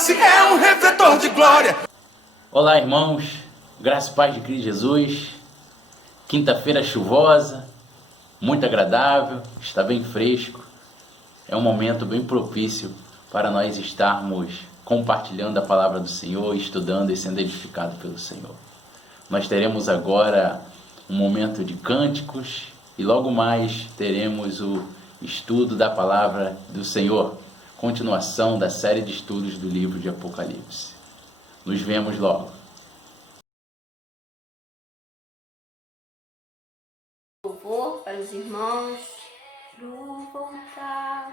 face é um refletor de glória. Olá, irmãos, graça e paz de Cristo Jesus. Quinta-feira chuvosa, muito agradável, está bem fresco. É um momento bem propício para nós estarmos compartilhando a palavra do Senhor, estudando e sendo edificado pelo Senhor. Nós teremos agora um momento de cânticos e logo mais teremos o estudo da palavra do Senhor, continuação da série de estudos do livro de Apocalipse. Nos vemos logo. Louvor para os irmãos, pro voltar,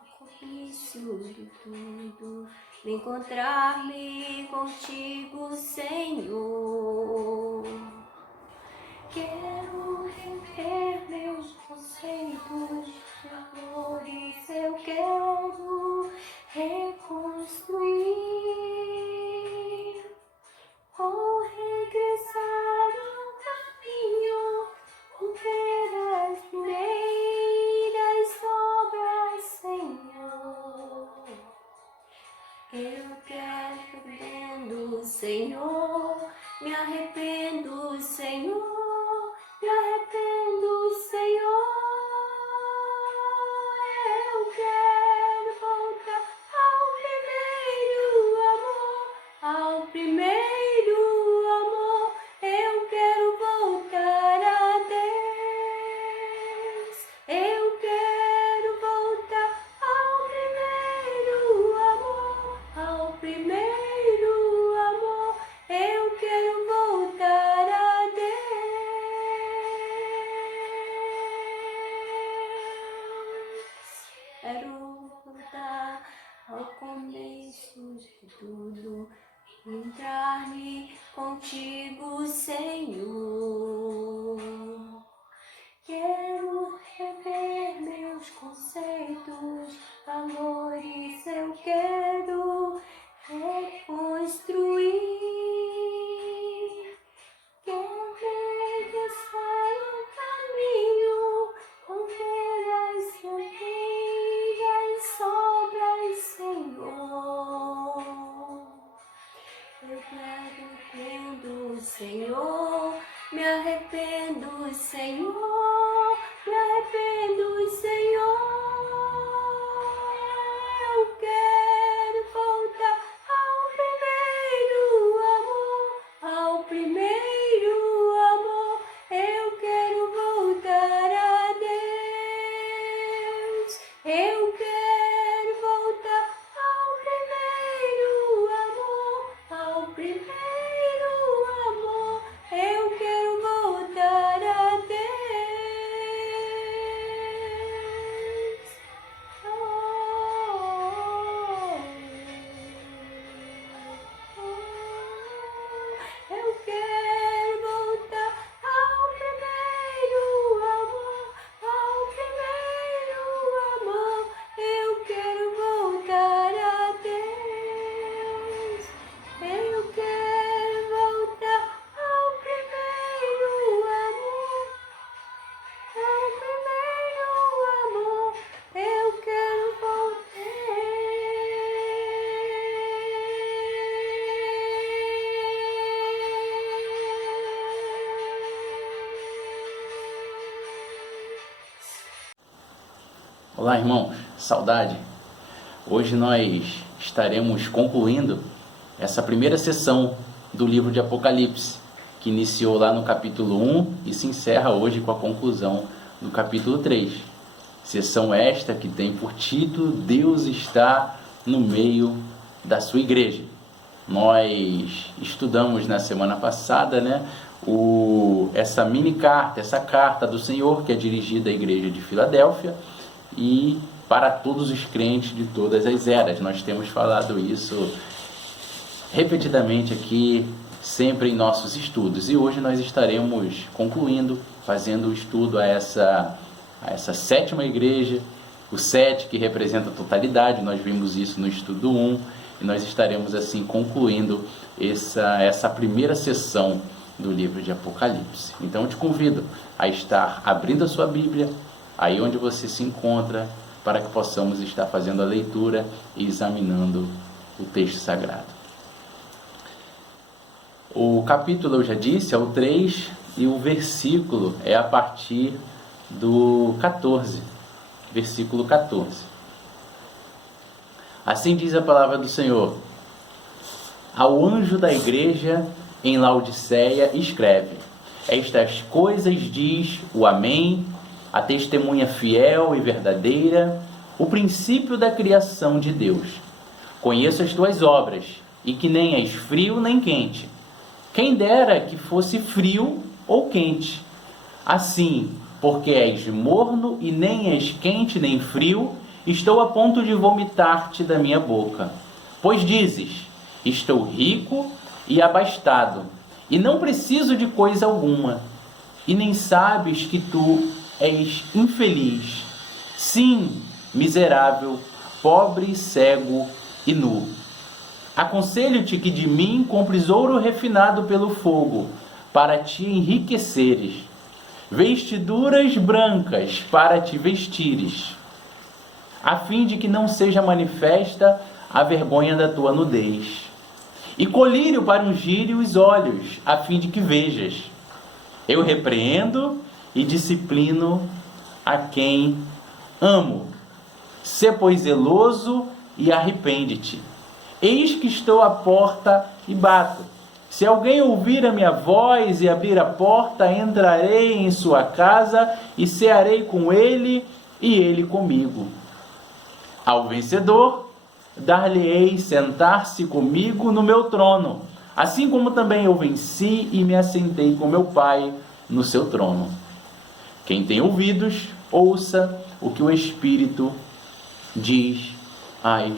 o comício de tudo, encontrar-me contigo, Senhor. Quero rever meus conceitos de amores, eu quero reconstruir ou regressar ao caminho, romper as primeiras obras, Senhor. Eu quero arrependo, Senhor, me arrependo, Senhor. Me arrependo, Senhor, eu quero voltar ao primeiro amor, eu quero voltar a Deus, eu quero voltar ao primeiro amor, eu quero voltar a Deus. Quero voltar ao começo de tudo, encontrar-me contigo, Senhor. Quero rever meus conceitos, valores, eu quero reconstruir. Quero regressar ao caminho, romper as antigas obras, Senhor. Eu me arrependo, Senhor, me arrependo, Senhor, me arrependo, Senhor. Eu quero voltar ao primeiro amor, eu quero voltar a Deus, eu quero voltar ao primeiro amor, eu quero voltar a Deus. Eu quero voltar ao primeiro amor, eu quero voltar a Deus. Eu quero voltar ao primeiro amor, eu quero voltar. Olá, irmãos, saudade. Hoje nós estaremos concluindo essa primeira sessão do livro de Apocalipse, que iniciou lá no capítulo 1 e se encerra hoje com a conclusão do capítulo 3. Sessão esta que tem por título Deus está no meio da sua igreja. Nós estudamos na semana passada, essa mini carta, essa carta do Senhor que é dirigida à igreja de Filadélfia e para todos os crentes de todas as eras. Nós temos falado isso repetidamente aqui, sempre em nossos estudos. E hoje nós estaremos concluindo, fazendo o estudo a essa sétima igreja, o 7 que representa a totalidade. Nós vimos isso no estudo 1 e nós estaremos assim concluindo essa primeira sessão do livro de Apocalipse. Então eu te convido a estar abrindo a sua Bíblia, aí onde você se encontra, para que possamos estar fazendo a leitura e examinando o texto sagrado. O capítulo, eu já disse, é o 3 e o versículo é a partir do 14, versículo 14. Assim diz a palavra do Senhor: ao anjo da igreja em Laodiceia escreve: estas coisas diz o Amém, a testemunha fiel e verdadeira, o princípio da criação de Deus. Conheço as tuas obras, e que nem és frio nem quente. Quem dera que fosse frio ou quente. Assim, porque és morno e nem és quente nem frio, estou a ponto de vomitar-te da minha boca. Pois dizes: estou rico e abastado, e não preciso de coisa alguma. E nem sabes que tu és infeliz, sim, miserável, pobre, cego e nu. Aconselho-te que de mim compres ouro refinado pelo fogo, para te enriqueceres, vestiduras brancas para te vestires, a fim de que não seja manifesta a vergonha da tua nudez, e colírio para ungir os olhos, a fim de que vejas. Eu repreendo e disciplino a quem amo. Sê, pois, zeloso e arrepende-te. Eis que estou à porta e bato. Se alguém ouvir a minha voz e abrir a porta, entrarei em sua casa e cearei com ele e ele comigo. Ao vencedor, dar-lhe-ei sentar-se comigo no meu trono, assim como também eu venci e me assentei com meu Pai no seu trono. Quem tem ouvidos, ouça o que o Espírito diz às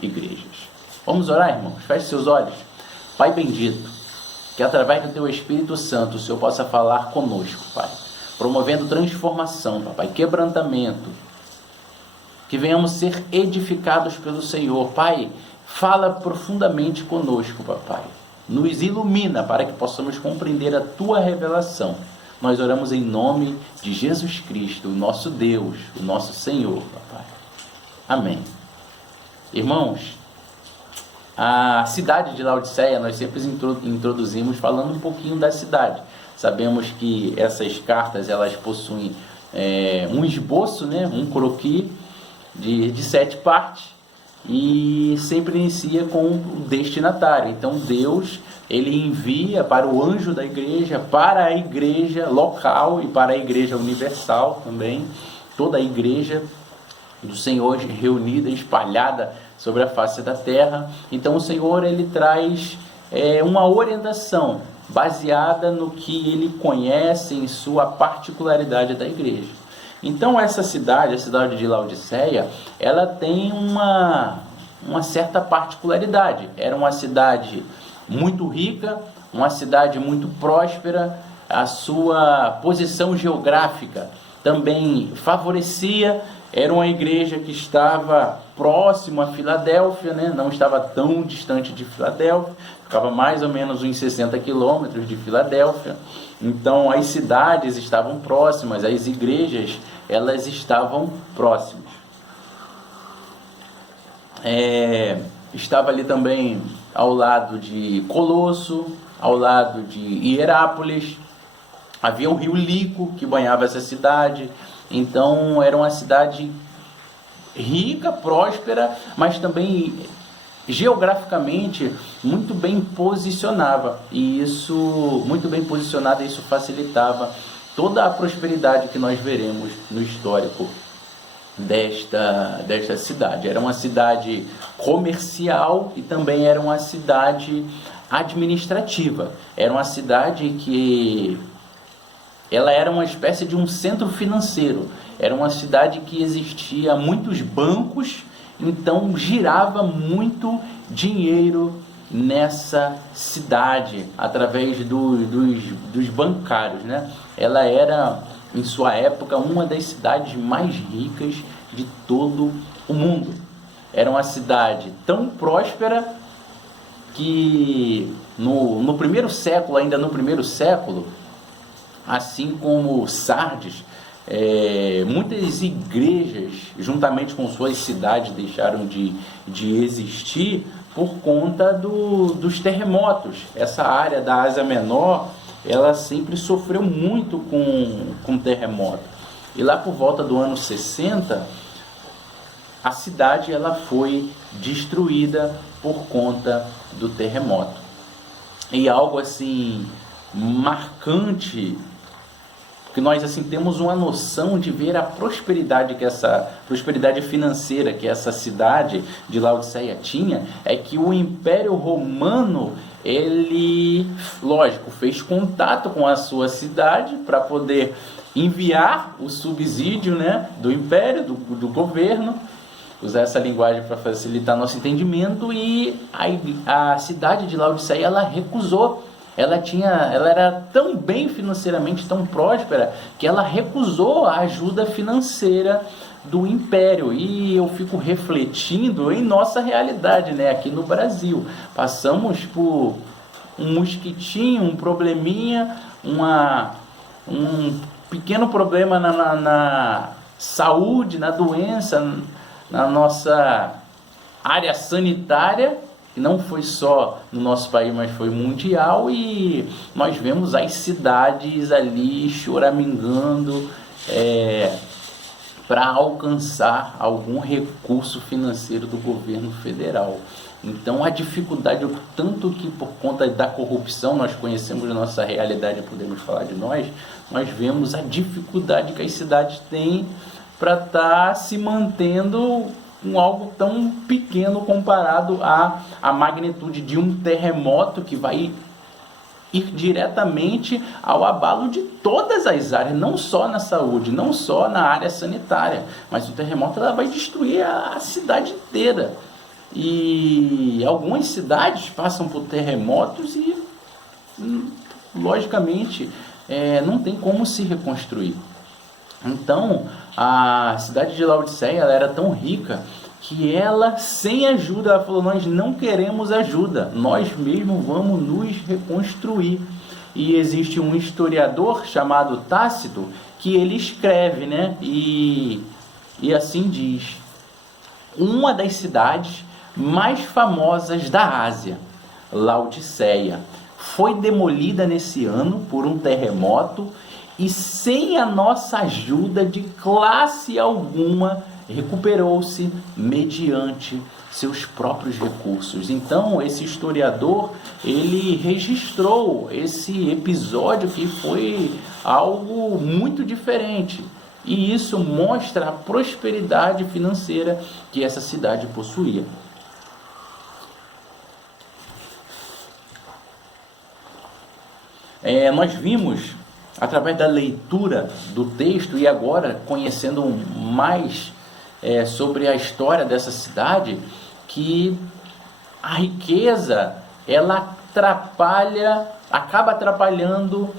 igrejas. Vamos orar, irmãos? Feche seus olhos. Pai bendito, que através do Teu Espírito Santo o Senhor possa falar conosco, Pai, promovendo transformação, Pai, quebrantamento, que venhamos ser edificados pelo Senhor. Pai, fala profundamente conosco, Papai. Nos ilumina para que possamos compreender a Tua revelação. Nós oramos em nome de Jesus Cristo, o nosso Deus, o nosso Senhor, Papai. Amém. Irmãos, a cidade de Laodiceia, nós sempre introduzimos falando um pouquinho da cidade. Sabemos que essas cartas, elas possuem um esboço, né, um croquis de 7 partes, e sempre inicia com o destinatário. Então Deus, ele envia para o anjo da igreja, para a igreja local e para a igreja universal também, toda a igreja do Senhor reunida, espalhada sobre a face da terra. Então o Senhor, ele traz uma orientação baseada no que ele conhece em sua particularidade da igreja. Então essa cidade, a cidade de Laodiceia, ela tem uma certa particularidade. Era uma cidade muito rica, uma cidade muito próspera, a sua posição geográfica também favorecia. Era uma igreja que estava próximo a Filadélfia, né? Não estava tão distante de Filadélfia, ficava mais ou menos uns 60 quilômetros de Filadélfia. Então as cidades estavam próximas, as igrejas, elas estavam próximas. Estava ali também ao lado de Colosso, ao lado de Hierápolis. Havia o rio Lico que banhava essa cidade. Então era uma cidade rica, próspera, mas também geograficamente muito bem posicionada. E isso, muito bem posicionada, isso facilitava toda a prosperidade que nós veremos no histórico desta cidade. Era uma cidade comercial e também era uma cidade administrativa. Era uma cidade que ela era uma espécie de um centro financeiro. Era uma cidade que existia muitos bancos, então girava muito dinheiro nessa cidade através dos bancários, né? Ela era, em sua época, uma das cidades mais ricas de todo o mundo. Era uma cidade tão próspera que no primeiro século, ainda no primeiro século, assim como Sardes, muitas igrejas, juntamente com suas cidades, deixaram de existir, por conta dos terremotos. Essa área da Ásia Menor, ela sempre sofreu muito com terremoto. E lá por volta do ano 60, a cidade ela foi destruída por conta do terremoto. E algo assim marcante, que nós assim temos uma noção de ver a prosperidade financeira que essa cidade de Laodiceia tinha, é que o Império Romano, ele, lógico, fez contato com a sua cidade para poder enviar o subsídio, né, do império, do governo, usar essa linguagem para facilitar nosso entendimento, e a cidade de Laodiceia, ela recusou. Ela era tão bem financeiramente, tão próspera, que ela recusou a ajuda financeira do império. E eu fico refletindo em nossa realidade, né, aqui no Brasil. Passamos por um mosquitinho, um probleminha, um pequeno problema na saúde, na doença, na nossa área sanitária, que não foi só no nosso país, mas foi mundial, e nós vemos as cidades ali choramingando para alcançar algum recurso financeiro do governo federal. Então a dificuldade, tanto que por conta da corrupção, nós conhecemos a nossa realidade, podemos falar de nós vemos a dificuldade que as cidades têm para estar se mantendo com algo tão pequeno comparado à magnitude de um terremoto que vai ir diretamente ao abalo de todas as áreas, não só na saúde, não só na área sanitária, mas o terremoto ela vai destruir a cidade inteira. E algumas cidades passam por terremotos e, logicamente, não tem como se reconstruir. Então, a cidade de Laodiceia ela era tão rica que ela, sem ajuda, ela falou: nós não queremos ajuda, nós mesmos vamos nos reconstruir. E existe um historiador chamado Tácito que ele escreve, né? E assim diz: uma das cidades mais famosas da Ásia, Laodiceia, foi demolida nesse ano por um terremoto, e sem a nossa ajuda de classe alguma, recuperou-se mediante seus próprios recursos. Então, esse historiador, ele registrou esse episódio que foi algo muito diferente. E isso mostra a prosperidade financeira que essa cidade possuía. Nós vimos, através da leitura do texto e agora conhecendo mais sobre a história dessa cidade, que a riqueza ela acaba atrapalhando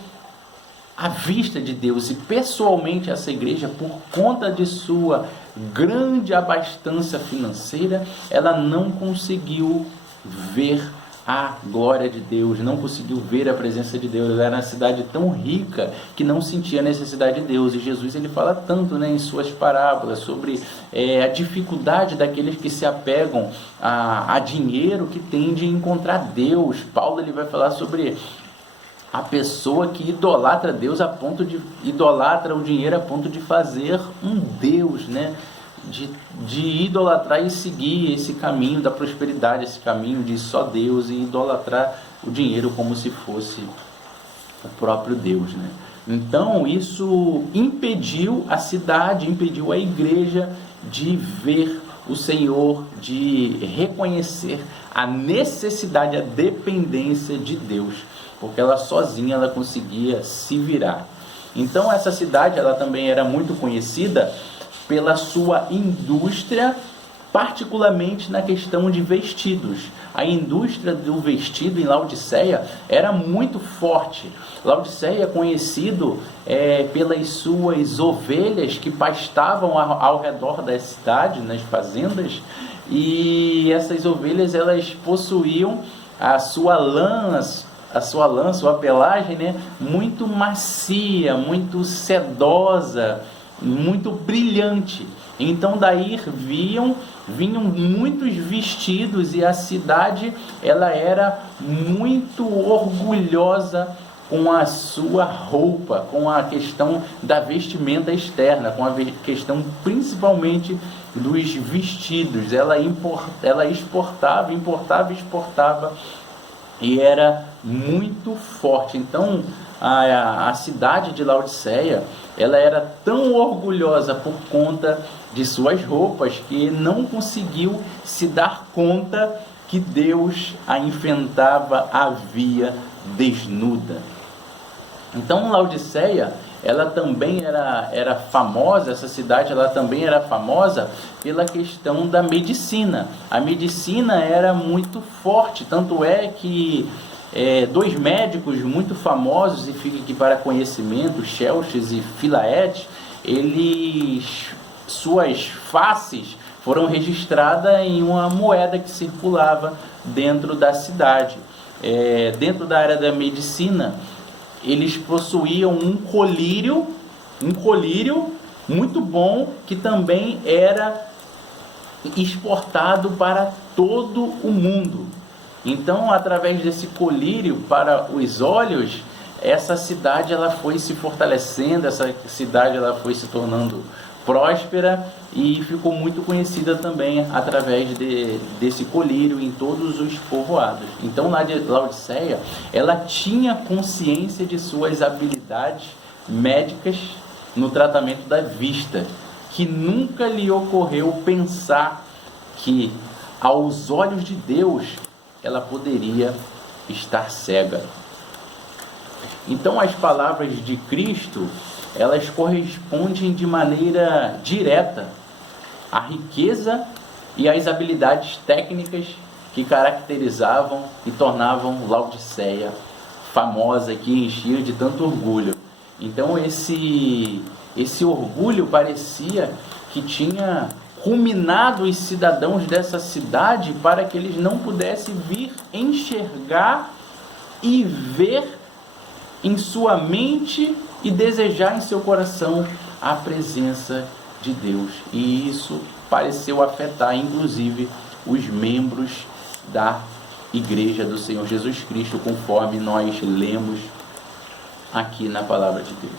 a vista de Deus, e pessoalmente essa igreja, por conta de sua grande abastança financeira, ela não conseguiu ver a glória de Deus, não conseguiu ver a presença de Deus. Ela era uma cidade tão rica que não sentia a necessidade de Deus. E Jesus ele fala tanto, né, em suas parábolas sobre a dificuldade daqueles que se apegam a dinheiro, que tende a encontrar Deus. Paulo ele vai falar sobre a pessoa que idolatra Deus idolatra o dinheiro a ponto de fazer um Deus, né? De idolatrar e seguir esse caminho da prosperidade, esse caminho de só Deus, e idolatrar o dinheiro como se fosse o próprio Deus, né? Então isso impediu a cidade, impediu a igreja de ver o Senhor, de reconhecer a necessidade, a dependência de Deus, porque ela sozinha ela conseguia se virar. Então essa cidade ela também era muito conhecida pela sua indústria, particularmente na questão de vestidos. A indústria do vestido em Laodiceia era muito forte. Laodiceia é conhecido pelas suas ovelhas que pastavam ao redor da cidade, nas fazendas, e essas ovelhas elas possuíam a sua lã, sua pelagem, né, muito macia, muito sedosa, muito brilhante. Então daí vinham vinham muitos vestidos e a cidade ela era muito orgulhosa com a sua roupa, com a questão da vestimenta externa, com a questão principalmente dos vestidos. Ela exportava e era muito forte. Então a cidade de Laodiceia, ela era tão orgulhosa por conta de suas roupas que não conseguiu se dar conta que Deus a enfrentava a via desnuda. Então Laodiceia, ela também era famosa, essa cidade ela também era famosa pela questão da medicina. A medicina era muito forte, tanto é que dois médicos muito famosos, e fica aqui para conhecimento, Chelches e Filaete, suas faces foram registradas em uma moeda que circulava dentro da cidade. Dentro da área da medicina, eles possuíam um colírio muito bom, que também era exportado para todo o mundo. Então, através desse colírio para os olhos, essa cidade ela foi se fortalecendo, essa cidade ela foi se tornando próspera e ficou muito conhecida também através desse colírio em todos os povoados. Então, Laodiceia, ela tinha consciência de suas habilidades médicas no tratamento da vista, que nunca lhe ocorreu pensar que, aos olhos de Deus, ela poderia estar cega. Então, as palavras de Cristo, elas correspondem de maneira direta à riqueza e às habilidades técnicas que caracterizavam e tornavam Laodiceia famosa, que enchia de tanto orgulho. Então esse orgulho parecia que tinha culminado os cidadãos dessa cidade para que eles não pudessem vir enxergar e ver em sua mente e desejar em seu coração a presença de Deus. E isso pareceu afetar inclusive os membros da Igreja do Senhor Jesus Cristo, conforme nós lemos aqui na Palavra de Deus.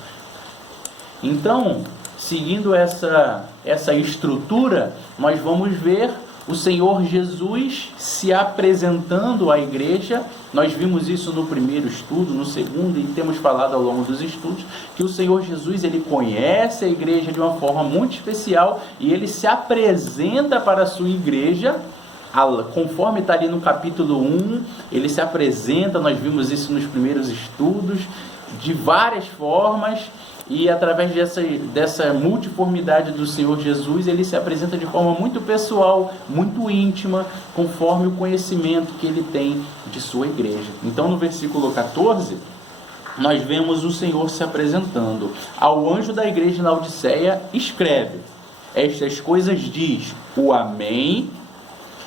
Então, seguindo essa estrutura, nós vamos ver o Senhor Jesus se apresentando à igreja. Nós vimos isso no primeiro estudo, no segundo, e temos falado ao longo dos estudos, que o Senhor Jesus, ele conhece a igreja de uma forma muito especial, e ele se apresenta para a sua igreja, conforme está ali no capítulo 1, ele se apresenta, nós vimos isso nos primeiros estudos, de várias formas, e através dessa multiformidade do Senhor Jesus, ele se apresenta de forma muito pessoal, muito íntima, conforme o conhecimento que ele tem de sua igreja. Então, no versículo 14, nós vemos o Senhor se apresentando. Ao anjo da igreja de Laodiceia, escreve: estas coisas diz o Amém,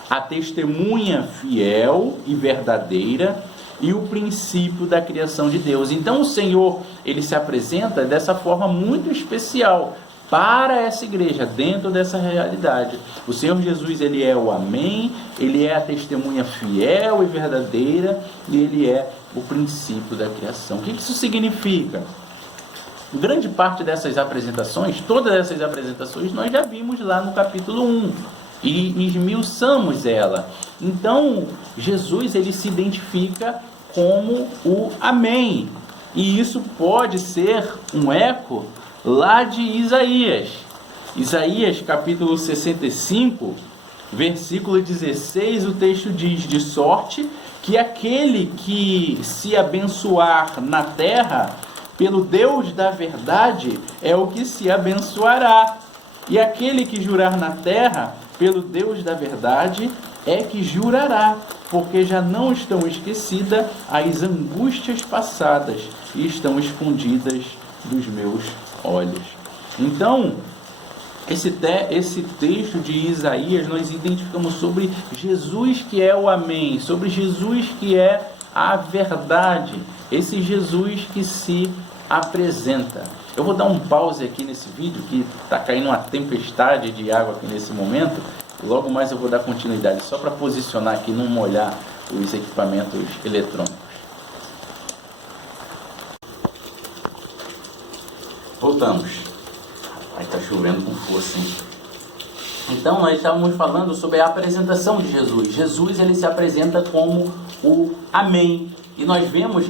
a testemunha fiel e verdadeira, e o princípio da criação de Deus. Então o Senhor, ele se apresenta dessa forma muito especial para essa igreja, dentro dessa realidade. O Senhor Jesus, ele é o Amém, ele é a testemunha fiel e verdadeira, e ele é o princípio da criação. O que isso significa? Grande parte dessas apresentações, todas essas apresentações, nós já vimos lá no capítulo 1, e esmiuçamos ela. Então, Jesus, ele se identifica como o Amém. E isso pode ser um eco lá de Isaías. Isaías, capítulo 65, versículo 16, o texto diz: de sorte que aquele que se abençoar na terra, pelo Deus da verdade, é o que se abençoará. E aquele que jurar na terra, pelo Deus da verdade, é que jurará, porque já não estão esquecidas as angústias passadas e estão escondidas dos meus olhos. Então, esse texto de Isaías, nós identificamos sobre Jesus que é o Amém, sobre Jesus que é a verdade, esse Jesus que se apresenta. Eu vou dar um pause aqui nesse vídeo, que está caindo uma tempestade de água aqui nesse momento. Logo mais eu vou dar continuidade, só para posicionar aqui, não molhar os equipamentos eletrônicos. Voltamos. Vai estar chovendo com força, hein? Então nós estávamos falando sobre a apresentação de Jesus. Jesus, ele se apresenta como o Amém. E nós vemos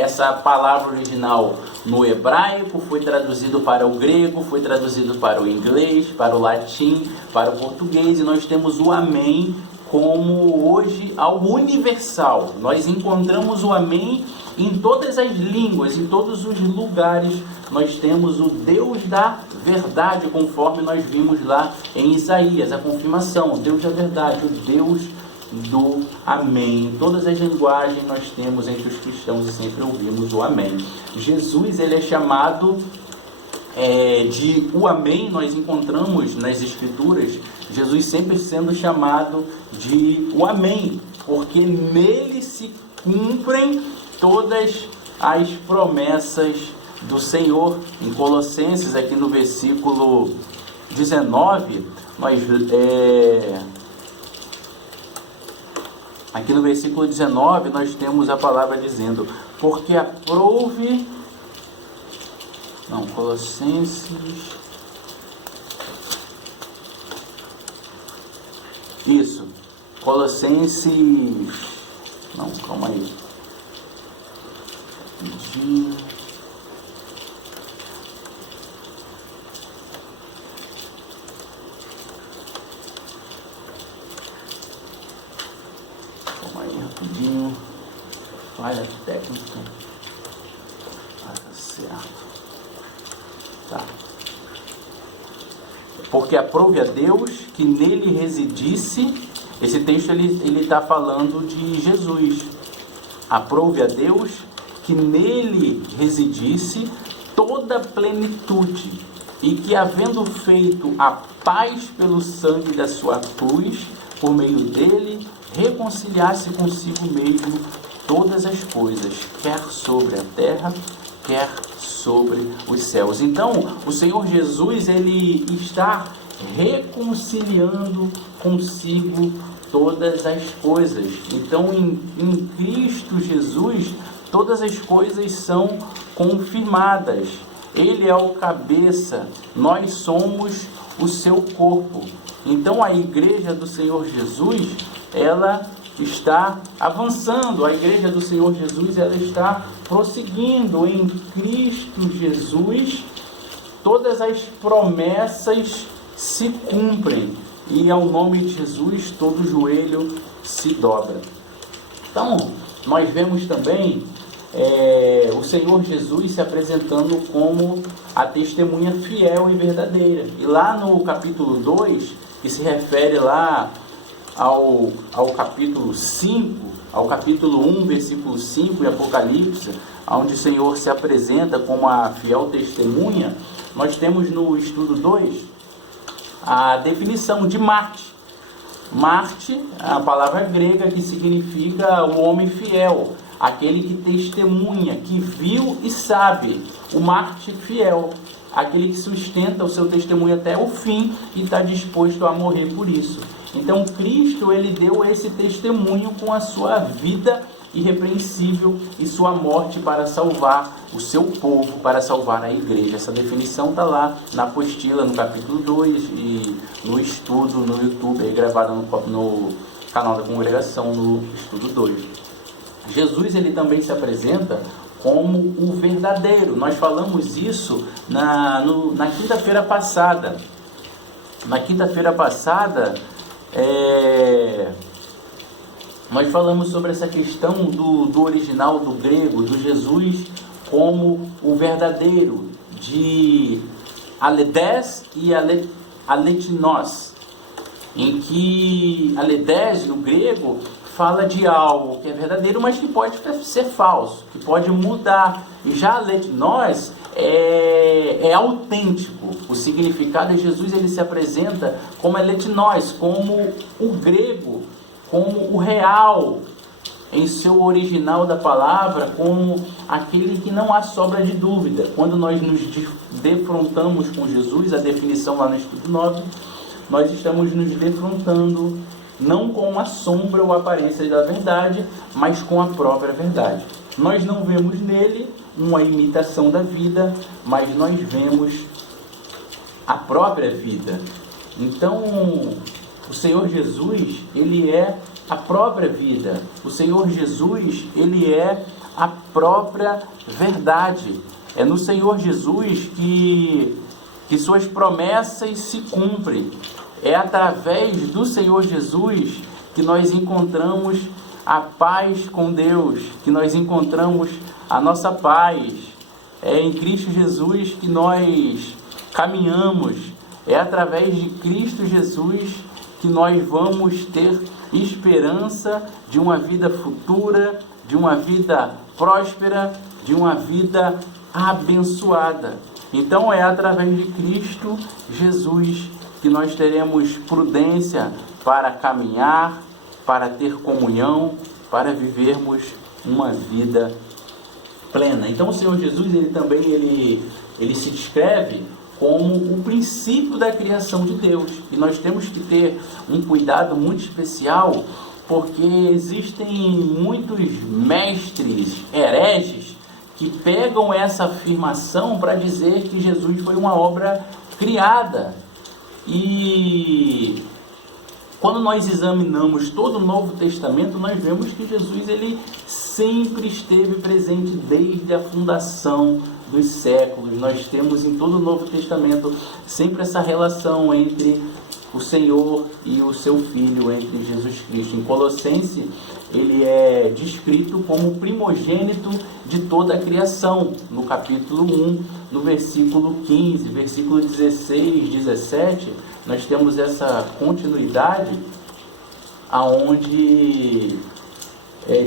essa palavra original no hebraico, foi traduzido para o grego, foi traduzido para o inglês, para o latim, para o português, e nós temos o Amém como hoje algo universal. Nós encontramos o Amém em todas as línguas, em todos os lugares. Nós temos o Deus da verdade, conforme nós vimos lá em Isaías, a confirmação, o Deus da verdade, o Deus do Amém. Em todas as linguagens nós temos entre os cristãos e sempre ouvimos o Amém. Jesus, ele é chamado de o Amém. Nós encontramos nas Escrituras Jesus sempre sendo chamado de o Amém, porque nele se cumprem todas as promessas do Senhor. Em Colossenses, aqui no versículo 19, aqui no versículo 19 nós temos a palavra dizendo: porque aprove... Não, Colossenses... Isso, Colossenses... Não, calma aí. Rapidinho. Rapidinho, falha técnica, tá certo, tá, porque aprove a Deus que nele residisse. Esse texto ele está falando de Jesus. Aprove a Deus que nele residisse toda a plenitude, e que, havendo feito a paz pelo sangue da sua cruz, por meio dele reconciliasse consigo mesmo todas as coisas, quer sobre a terra, quer sobre os céus. Então, o Senhor Jesus, ele está reconciliando consigo todas as coisas. Então, em Cristo Jesus, todas as coisas são confirmadas. Ele é o cabeça, nós somos o seu corpo. Então, a igreja do Senhor Jesus, ela está avançando, a igreja do Senhor Jesus, ela está prosseguindo em Cristo Jesus. Todas as promessas se cumprem, e ao nome de Jesus todo joelho se dobra. Então, nós vemos também o Senhor Jesus se apresentando como a testemunha fiel e verdadeira. E lá no capítulo 2, que se refere lá ao capítulo 5, ao capítulo 1, versículo 5 em Apocalipse, onde o Senhor se apresenta como a fiel testemunha, nós temos no estudo 2 a definição de Marte. Marte é a palavra grega que significa o homem fiel, aquele que testemunha, que viu e sabe. O Marte fiel, aquele que sustenta o seu testemunho até o fim e está disposto a morrer por isso. Então Cristo, ele deu esse testemunho com a sua vida irrepreensível e sua morte para salvar o seu povo, para salvar a igreja. Essa definição está lá na apostila, no capítulo 2, e no estudo no YouTube, aí gravada no canal da congregação, no estudo 2. Jesus, ele também se apresenta como o verdadeiro. Nós falamos isso na quinta-feira passada. Na quinta-feira passada, nós falamos sobre essa questão do original, do grego, do Jesus como o verdadeiro, de aledes e aletinos, em que aledes no grego fala de algo que é verdadeiro, mas que pode ser falso, que pode mudar. E já aletinos é autêntico. O significado de Jesus, ele se apresenta como aletinos, como o grego, como o real, em seu original da palavra, como aquele que não há sobra de dúvida. Quando nós nos defrontamos com Jesus, a definição lá no estudo 9, nós estamos nos defrontando não com a sombra ou a aparência da verdade, mas com a própria verdade. Nós não vemos nele uma imitação da vida, mas nós vemos a própria vida. Então, o Senhor Jesus, ele é a própria vida. O Senhor Jesus, ele é a própria verdade. É no Senhor Jesus que suas promessas se cumprem. É através do Senhor Jesus que nós encontramos a paz com Deus, que nós encontramos a nossa paz. É em Cristo Jesus que nós caminhamos. É através de Cristo Jesus que nós vamos ter esperança de uma vida futura, de uma vida próspera, de uma vida abençoada. Então é através de Cristo Jesus que nós teremos prudência para caminhar, para ter comunhão, para vivermos uma vida plena. Então o Senhor Jesus, ele também ele se descreve como o princípio da criação de Deus. E nós temos que ter um cuidado muito especial, porque existem muitos mestres hereges que pegam essa afirmação para dizer que Jesus foi uma obra criada. E quando nós examinamos todo o Novo Testamento, nós vemos que Jesus ele sempre esteve presente desde a fundação dos séculos. Nós temos em todo o Novo Testamento sempre essa relação entre o Senhor e o seu Filho, entre Jesus Cristo. Em Colossenses, ele é descrito como o primogênito de toda a criação, no capítulo 1, no versículo 15, versículo 16, 17, nós temos essa continuidade, aonde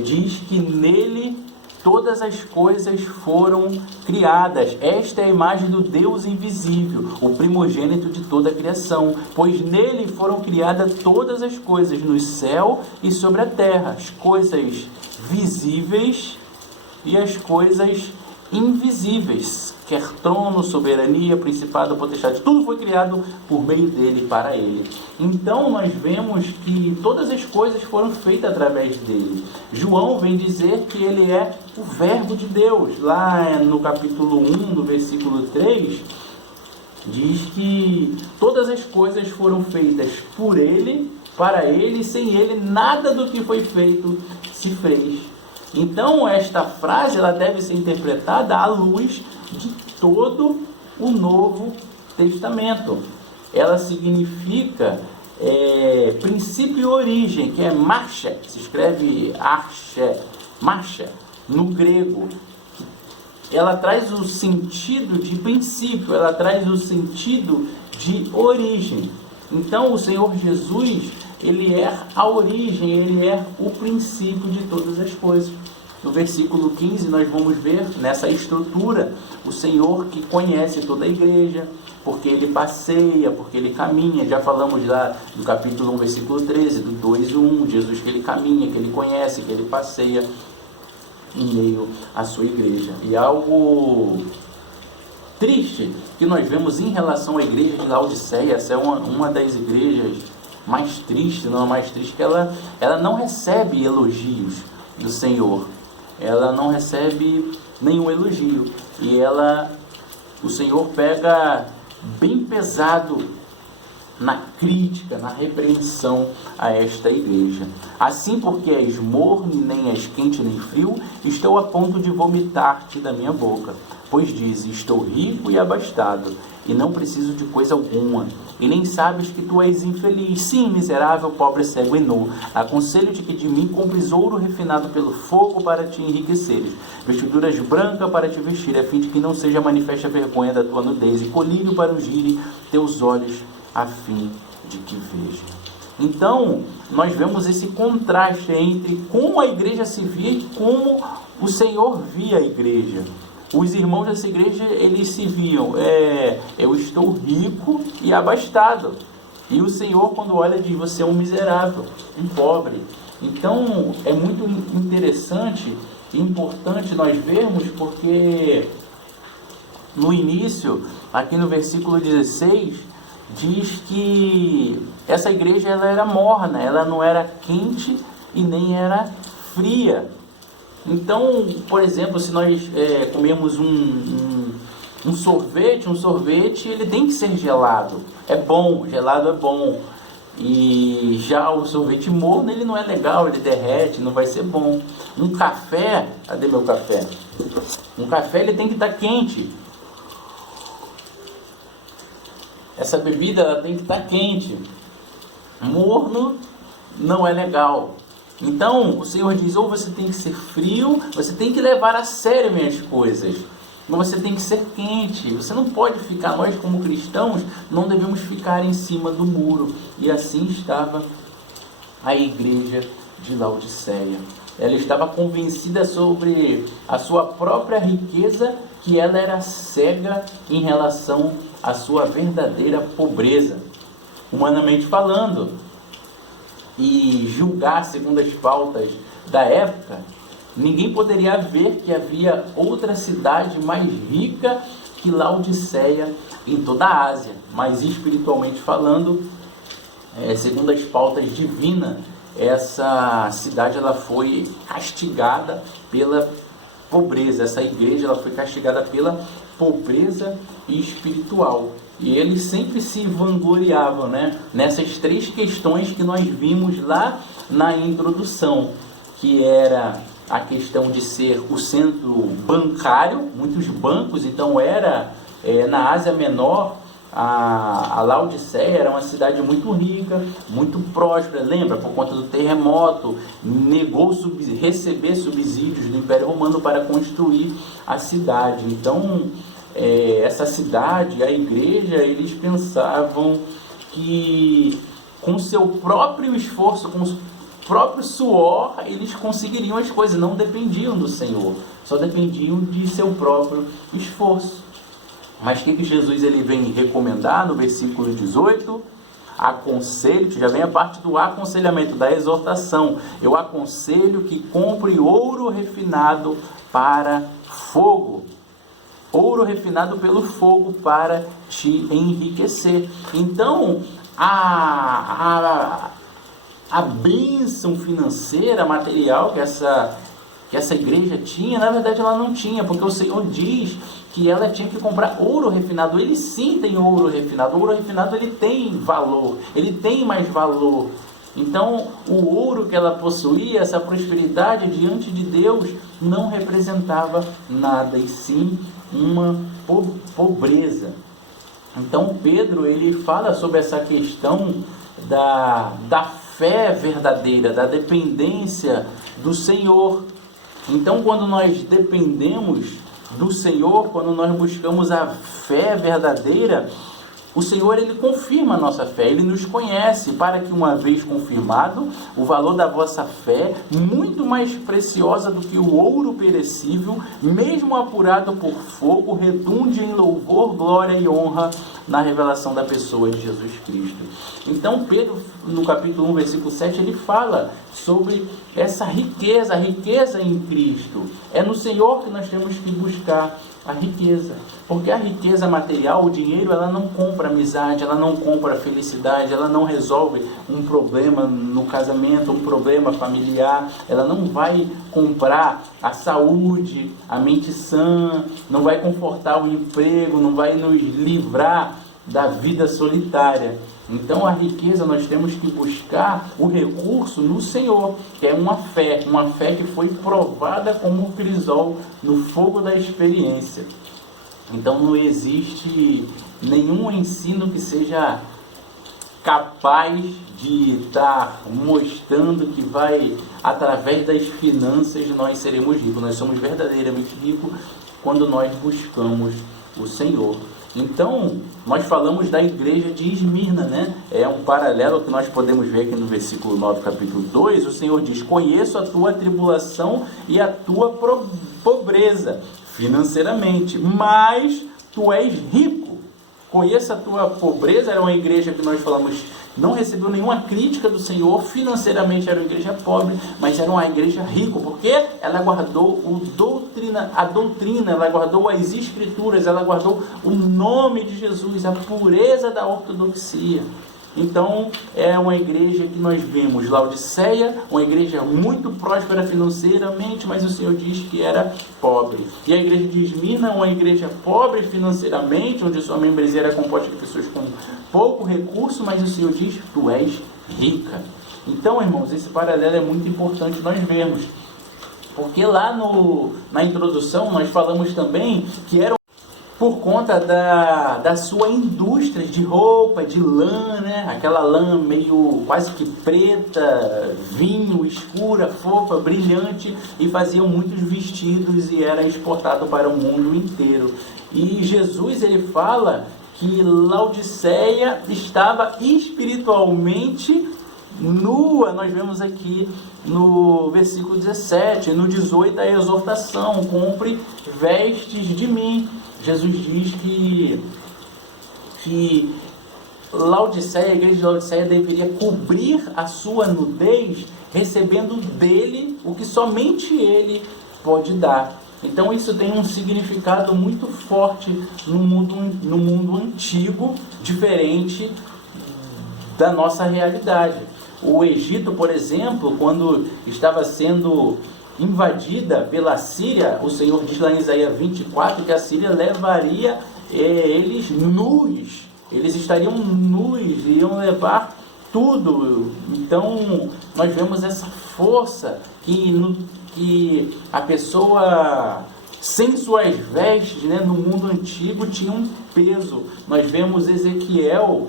diz que nele todas as coisas foram criadas. Esta é a imagem do Deus invisível, o primogênito de toda a criação, pois nele foram criadas todas as coisas no céu e sobre a terra, as coisas visíveis e as coisas invisíveis, quer trono, soberania, principado, potestade, tudo foi criado por meio dele e para ele. Então nós vemos que todas as coisas foram feitas através dele. João vem dizer que ele é o verbo de Deus. Lá no capítulo 1, no versículo 3, diz que todas as coisas foram feitas por ele, para ele, sem ele nada do que foi feito se fez. Então esta frase ela deve ser interpretada à luz de todo o Novo Testamento. Ela significa princípio e origem, que é marcha, se escreve arche, marcha, no grego. Ela traz o sentido de princípio, ela traz o sentido de origem. Então o Senhor Jesus, ele é a origem, ele é o princípio de todas as coisas. No versículo 15 nós vamos ver nessa estrutura o Senhor que conhece toda a igreja, porque ele passeia, porque ele caminha. Já falamos lá do capítulo 1, versículo 13, do 2:1, Jesus que ele caminha, que ele conhece, que ele passeia em meio à sua igreja. E algo triste que nós vemos em relação à igreja de Laodiceia, essa é uma das igrejas mais tristes, não é mais triste, que ela não recebe elogios do Senhor. Ela não recebe nenhum elogio. E o Senhor pega bem pesado na crítica, na repreensão a esta igreja. Assim, porque és morno, nem és quente nem frio, estou a ponto de vomitar-te da minha boca. Pois dizes, estou rico e abastado, e não preciso de coisa alguma, e nem sabes que tu és infeliz, sim, miserável, pobre, cego e nu. Aconselho-te que de mim compres ouro refinado pelo fogo para te enriqueceres, vestiduras brancas para te vestir, a fim de que não seja manifesta a vergonha da tua nudez, e colírio para ungir teus olhos, a fim de que veja. Então, nós vemos esse contraste entre como a igreja se via e como o Senhor via a igreja. Os irmãos dessa igreja, eles se viam, eu estou rico e abastado. E o Senhor, quando olha, diz, você é um miserável, um pobre. Então, é muito interessante e importante nós vermos, porque no início, aqui no versículo 16, diz que essa igreja ela era morna, ela não era quente e nem era fria. Então, por exemplo, se nós comemos um sorvete ele tem que ser gelado. É bom, gelado é bom. E já o sorvete morno, ele não é legal, ele derrete, não vai ser bom. Um café, cadê meu café? Um café ele tem que estar quente. Essa bebida ela tem que estar quente. Morno não é legal. Então o Senhor diz, ou você tem que ser frio, você tem que levar a sério minhas coisas. Ou você tem que ser quente. Você não pode ficar, nós como cristãos, não devemos ficar em cima do muro. E assim estava a igreja de Laodiceia. Ela estava convencida sobre a sua própria riqueza, que ela era cega em relação à sua verdadeira pobreza, humanamente falando. E julgar segundo as pautas da época, ninguém poderia ver que havia outra cidade mais rica que Laodiceia em toda a Ásia. Mas espiritualmente falando, segundo as pautas divinas, essa cidade ela foi castigada pela pobreza. Essa igreja ela foi castigada pela pobreza espiritual. E eles sempre se vangloriavam, nessas três questões que nós vimos lá na introdução, que era a questão de ser o centro bancário, muitos bancos. Então era na Ásia Menor, a Laodiceia era uma cidade muito rica, muito próspera. Lembra, por conta do terremoto, negou receber subsídios do Império Romano para construir a cidade. Então essa cidade, a igreja, eles pensavam que com seu próprio esforço, com o próprio suor, eles conseguiriam as coisas, não dependiam do Senhor, só dependiam de seu próprio esforço. Mas o que Jesus ele vem recomendar no versículo 18? Aconselho, já vem a parte do aconselhamento, da exortação. Eu aconselho que compre ouro refinado para fogo. Ouro refinado pelo fogo para te enriquecer. Então, a bênção financeira, material que essa igreja tinha, na verdade ela não tinha, porque o Senhor diz que ela tinha que comprar ouro refinado. Ele sim tem ouro refinado. O ouro refinado ele tem valor, ele tem mais valor. Então, o ouro que ela possuía, essa prosperidade diante de Deus, não representava nada, e sim uma pobreza. Então, Pedro ele fala sobre essa questão da fé verdadeira, da dependência do Senhor. Então, quando nós dependemos do Senhor, quando nós buscamos a fé verdadeira, o Senhor ele confirma a nossa fé, ele nos conhece, para que uma vez confirmado, o valor da vossa fé, muito mais preciosa do que o ouro perecível, mesmo apurado por fogo, redunde em louvor, glória e honra na revelação da pessoa de Jesus Cristo. Então Pedro, no capítulo 1, versículo 7, ele fala sobre essa riqueza, a riqueza em Cristo. É no Senhor que nós temos que buscar a riqueza, porque a riqueza material, o dinheiro, ela não compra amizade, ela não compra felicidade, ela não resolve um problema no casamento, um problema familiar, ela não vai comprar a saúde, a mente sã, não vai confortar o emprego, não vai nos livrar da vida solitária. Então a riqueza nós temos que buscar o recurso no Senhor, que é uma fé que foi provada como um crisol no fogo da experiência. Então não existe nenhum ensino que seja capaz de estar mostrando que vai, através das finanças, nós seremos ricos. Nós somos verdadeiramente ricos quando nós buscamos o Senhor. Então, nós falamos da igreja de Esmirna, É um paralelo que nós podemos ver aqui no versículo 9, capítulo 2. O Senhor diz: conheço a tua tribulação e a tua pobreza financeiramente, mas tu és rico conheça a tua pobreza. Era uma igreja que nós falamos, não recebeu nenhuma crítica do Senhor, financeiramente era uma igreja pobre, mas era uma igreja rica, porque ela guardou a doutrina, ela guardou as escrituras, ela guardou o nome de Jesus, a pureza da ortodoxia. Então, é uma igreja que nós vemos, Laodiceia, uma igreja muito próspera financeiramente, mas o Senhor diz que era pobre. E a igreja de Esmirna, uma igreja pobre financeiramente, onde sua membresia era composta de pessoas com pouco recurso, mas o Senhor diz, tu és rica. Então, irmãos, esse paralelo é muito importante nós vermos. Porque lá na introdução, nós falamos também que era por conta da sua indústria de roupa, de lã, né? Aquela lã meio quase que preta, vinho, escura, fofa, brilhante, e faziam muitos vestidos e era exportado para o mundo inteiro. E Jesus, ele fala que Laodiceia estava espiritualmente nua. Nós vemos aqui no versículo 17, no 18, a exortação, compre vestes de mim. Jesus diz que Laodiceia, a igreja de Laodiceia deveria cobrir a sua nudez, recebendo dele o que somente ele pode dar. Então isso tem um significado muito forte no mundo antigo, diferente da nossa realidade. O Egito, por exemplo, quando estava sendo invadida pela Síria, o Senhor diz lá em Isaías 24 que a Síria levaria eles nus, eles estariam nus, iriam levar tudo. Então nós vemos essa força que a pessoa sem suas vestes, né, no mundo antigo tinha um peso. Nós vemos Ezequiel,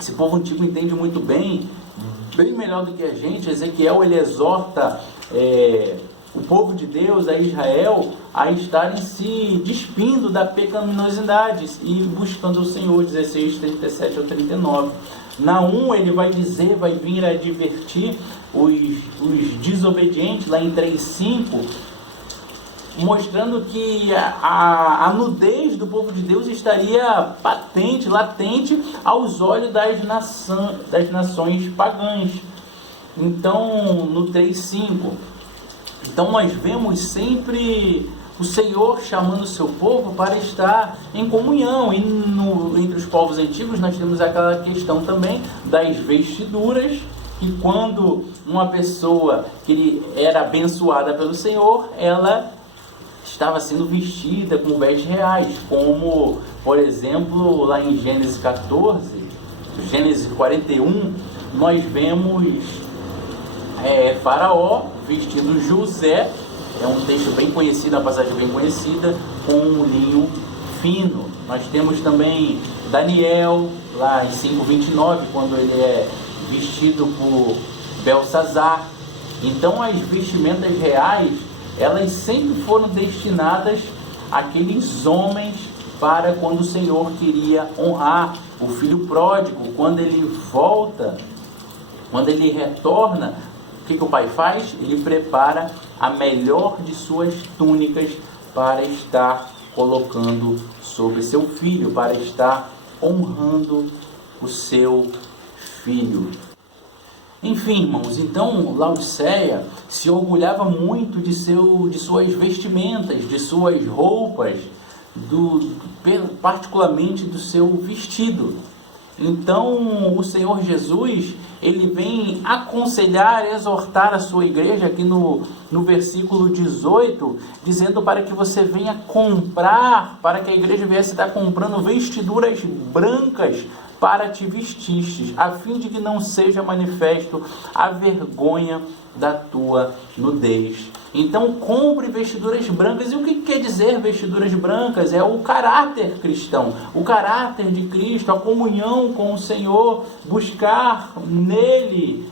esse povo antigo entende muito bem melhor do que a gente. Ezequiel, ele exorta o povo de Deus, a Israel, a estarem se despindo da pecaminosidade e buscando o Senhor, 16, 37 ou 39. Naum, ele vai dizer, vai vir a advertir os desobedientes, lá em 3:5, mostrando que a nudez do povo de Deus estaria patente, latente aos olhos das nações pagãs. Então, no 3:5, então nós vemos sempre o Senhor chamando o seu povo para estar em comunhão. E entre os povos antigos nós temos aquela questão também das vestiduras, que quando uma pessoa que era abençoada pelo Senhor, ela estava sendo vestida com vestes reais, como, por exemplo, lá em Gênesis 14, Gênesis 41, nós vemos Faraó vestindo José, é um texto bem conhecido, uma passagem bem conhecida, com um linho fino. Nós temos também Daniel, lá em 5:29, quando ele é vestido por Belsazar. Então as vestimentas reais, elas sempre foram destinadas àqueles homens para quando o Senhor queria honrar o filho pródigo. Quando ele volta, quando ele retorna, o que o pai faz? Ele prepara a melhor de suas túnicas para estar colocando sobre seu filho, para estar honrando o seu filho. Enfim, irmãos, então Laodiceia se orgulhava muito de suas vestimentas, de suas roupas, particularmente do seu vestido. Então o Senhor Jesus, ele vem aconselhar, exortar a sua igreja aqui no versículo 18, dizendo para que você venha comprar, para que a igreja viesse estar comprando vestiduras brancas para te vestistes, a fim de que não seja manifesto a vergonha da tua nudez. Então compre vestiduras brancas. E o que quer dizer vestiduras brancas? É o caráter cristão, o caráter de Cristo, a comunhão com o Senhor, buscar nele,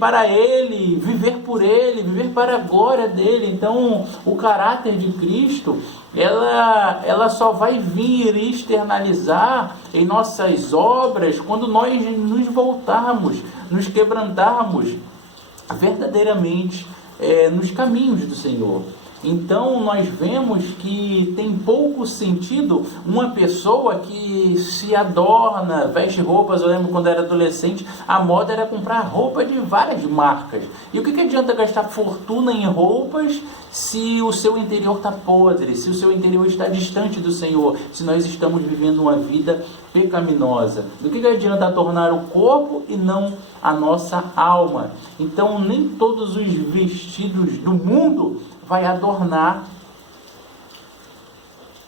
para Ele, viver por Ele, viver para a glória dEle. Então o caráter de Cristo, ela só vai vir externalizar em nossas obras quando nós nos voltarmos, nos quebrantarmos verdadeiramente nos caminhos do Senhor. Então nós vemos que tem pouco sentido uma pessoa que se adorna, veste roupas. Eu lembro quando era adolescente, a moda era comprar roupa de várias marcas. E o que adianta gastar fortuna em roupas se o seu interior está podre, se o seu interior está distante do Senhor, se nós estamos vivendo uma vida pecaminosa? Do que adianta adornar o corpo e não a nossa alma? Então nem todos os vestidos do mundo vai adornar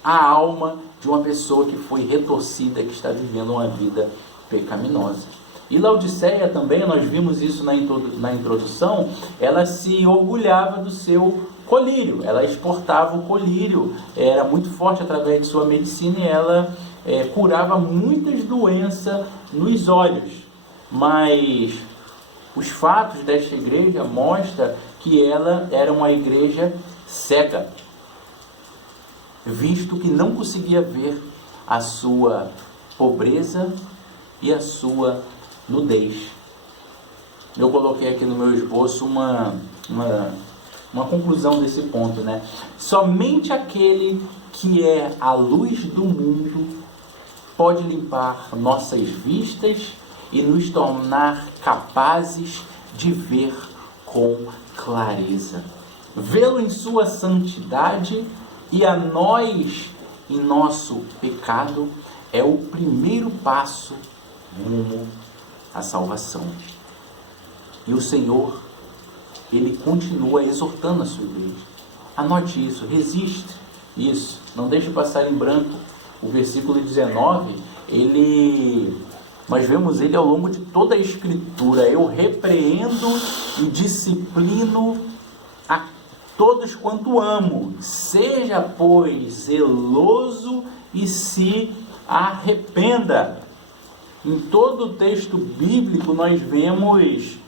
a alma de uma pessoa que foi retorcida, que está vivendo uma vida pecaminosa. E Laodiceia também, nós vimos isso na introdução, ela se orgulhava do seu colírio, ela exportava o colírio, era muito forte através de sua medicina e ela curava muitas doenças nos olhos. Mas os fatos desta igreja mostram que ela era uma igreja cega, visto que não conseguia ver a sua pobreza e a sua nudez. Eu coloquei aqui no meu esboço uma conclusão desse ponto, né? Somente aquele que é a luz do mundo pode limpar nossas vistas e nos tornar capazes de ver com clareza, vê-lo em sua santidade, e a nós, em nosso pecado, é o primeiro passo rumo à salvação. E o Senhor, Ele continua exortando a sua igreja. Anote isso, resiste isso, não deixe passar em branco. O versículo 19, nós vemos ele ao longo de toda a Escritura. Eu repreendo e disciplino a todos quanto amo. Seja, pois, zeloso e se arrependa. Em todo o texto bíblico nós vemos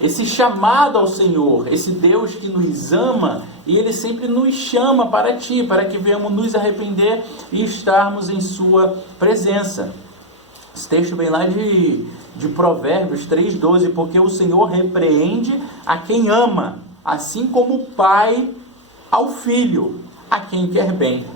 esse chamado ao Senhor, esse Deus que nos ama, e Ele sempre nos chama para Ti, para que venhamos nos arrepender e estarmos em Sua presença. Esse texto vem lá de Provérbios 3,12, porque o Senhor repreende a quem ama, assim como o pai ao filho, a quem quer bem.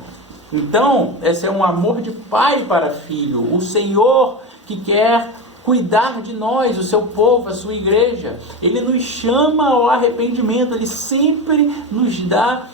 Então, esse é um amor de pai para filho, o Senhor que quer cuidar de nós, o seu povo, a sua igreja. Ele nos chama ao arrependimento, Ele sempre nos dá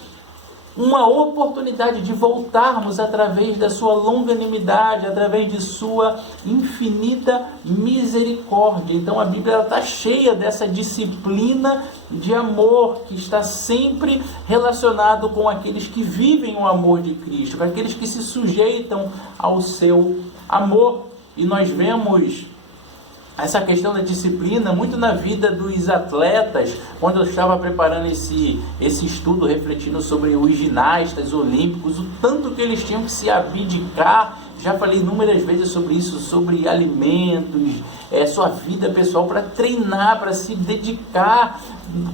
uma oportunidade de voltarmos através da sua longanimidade, através de sua infinita misericórdia. Então a Bíblia está cheia dessa disciplina de amor que está sempre relacionado com aqueles que vivem o amor de Cristo, com aqueles que se sujeitam ao seu amor. E nós vemos essa questão da disciplina muito na vida dos atletas. Quando eu estava preparando esse estudo, refletindo sobre os ginastas olímpicos, o tanto que eles tinham que se abdicar. Já falei inúmeras vezes sobre isso, sobre alimentos, sua vida pessoal, para treinar, para se dedicar,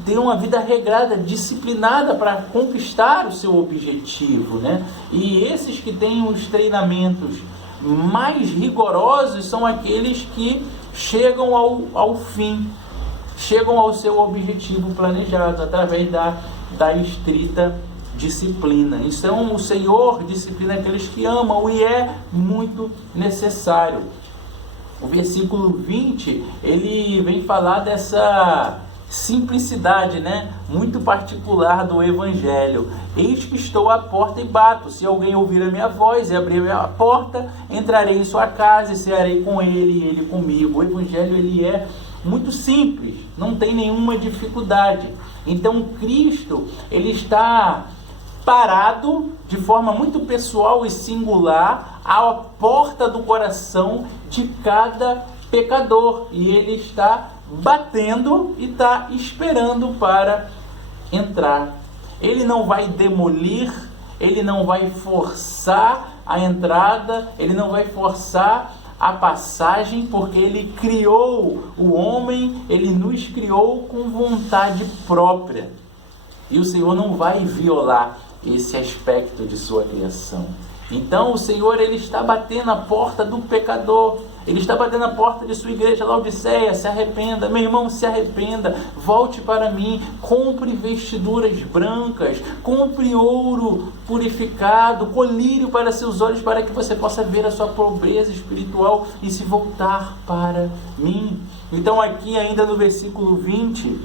ter uma vida regrada, disciplinada para conquistar o seu objetivo, né? E esses que têm os treinamentos mais rigorosos são aqueles que chegam ao fim, chegam ao seu objetivo planejado, através da estrita disciplina. Então o Senhor disciplina aqueles que amam, e é muito necessário. O versículo 20, ele vem falar dessa simplicidade, né, muito particular do Evangelho. Eis que estou à porta e bato. Se alguém ouvir a minha voz e abrir a minha porta, entrarei em sua casa e cearei com ele e ele comigo. O Evangelho, ele é muito simples, não tem nenhuma dificuldade. Então Cristo, ele está parado de forma muito pessoal e singular à porta do coração de cada pecador, e ele está batendo e está esperando para entrar. Ele não vai demolir, ele não vai forçar a entrada, ele não vai forçar a passagem, porque ele criou o homem, ele nos criou com vontade própria. E o Senhor não vai violar esse aspecto de sua criação. Então o Senhor, ele está batendo a porta do pecador. Ele está batendo a porta de sua igreja, Laodiceia. Se arrependa, meu irmão, se arrependa, volte para mim, compre vestiduras brancas, compre ouro purificado, colírio para seus olhos, para que você possa ver a sua pobreza espiritual e se voltar para mim. Então aqui ainda no versículo 20,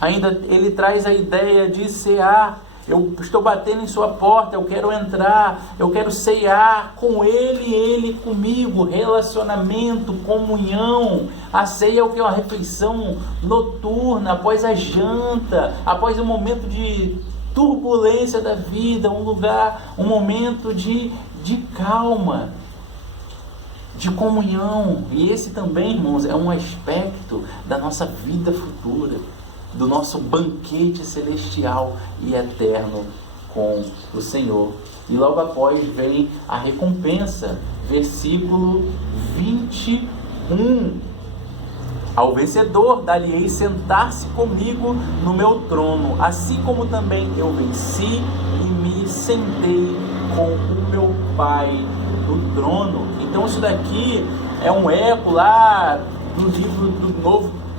ainda ele traz a ideia de cear. Eu estou batendo em sua porta, eu quero entrar, eu quero ceiar com ele e ele comigo, relacionamento, comunhão. A ceia é o que? Uma refeição noturna, após a janta, após um momento de turbulência da vida, um momento de calma, de comunhão. E esse também, irmãos, é um aspecto da nossa vida futura, do nosso banquete celestial e eterno com o Senhor. E logo após vem a recompensa, versículo 21. Ao vencedor dar-lhe-ei sentar-se comigo no meu trono, assim como também eu venci e me sentei com o meu Pai no trono. Então isso daqui é um eco lá do livro do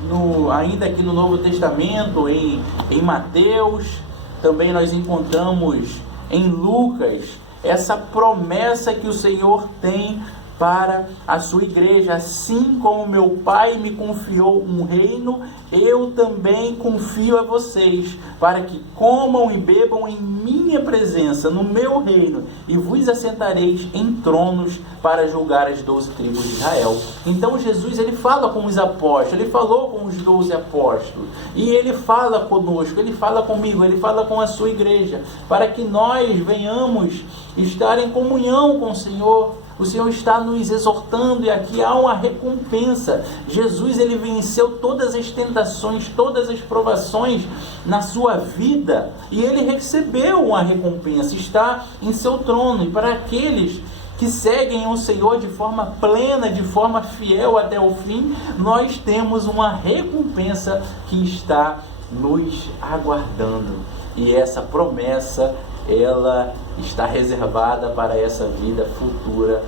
Novo, ainda aqui no Novo Testamento, em Mateus, também nós encontramos em Lucas, essa promessa que o Senhor tem para a sua igreja. Assim como meu Pai me confiou um reino, eu também confio a vocês, para que comam e bebam em minha presença, no meu reino, e vos assentareis em tronos para julgar as 12 tribos de Israel. Então Jesus, ele fala com os apóstolos, ele falou com os 12 apóstolos, e ele fala conosco, ele fala comigo, ele fala com a sua igreja, para que nós venhamos estar em comunhão com o Senhor. O Senhor está nos exortando, e aqui há uma recompensa. Jesus, ele venceu todas as tentações, todas as provações na sua vida, e ele recebeu uma recompensa, está em seu trono. E para aqueles que seguem o Senhor de forma plena, de forma fiel até o fim, nós temos uma recompensa que está nos aguardando. E essa promessa, ela está reservada para essa vida futura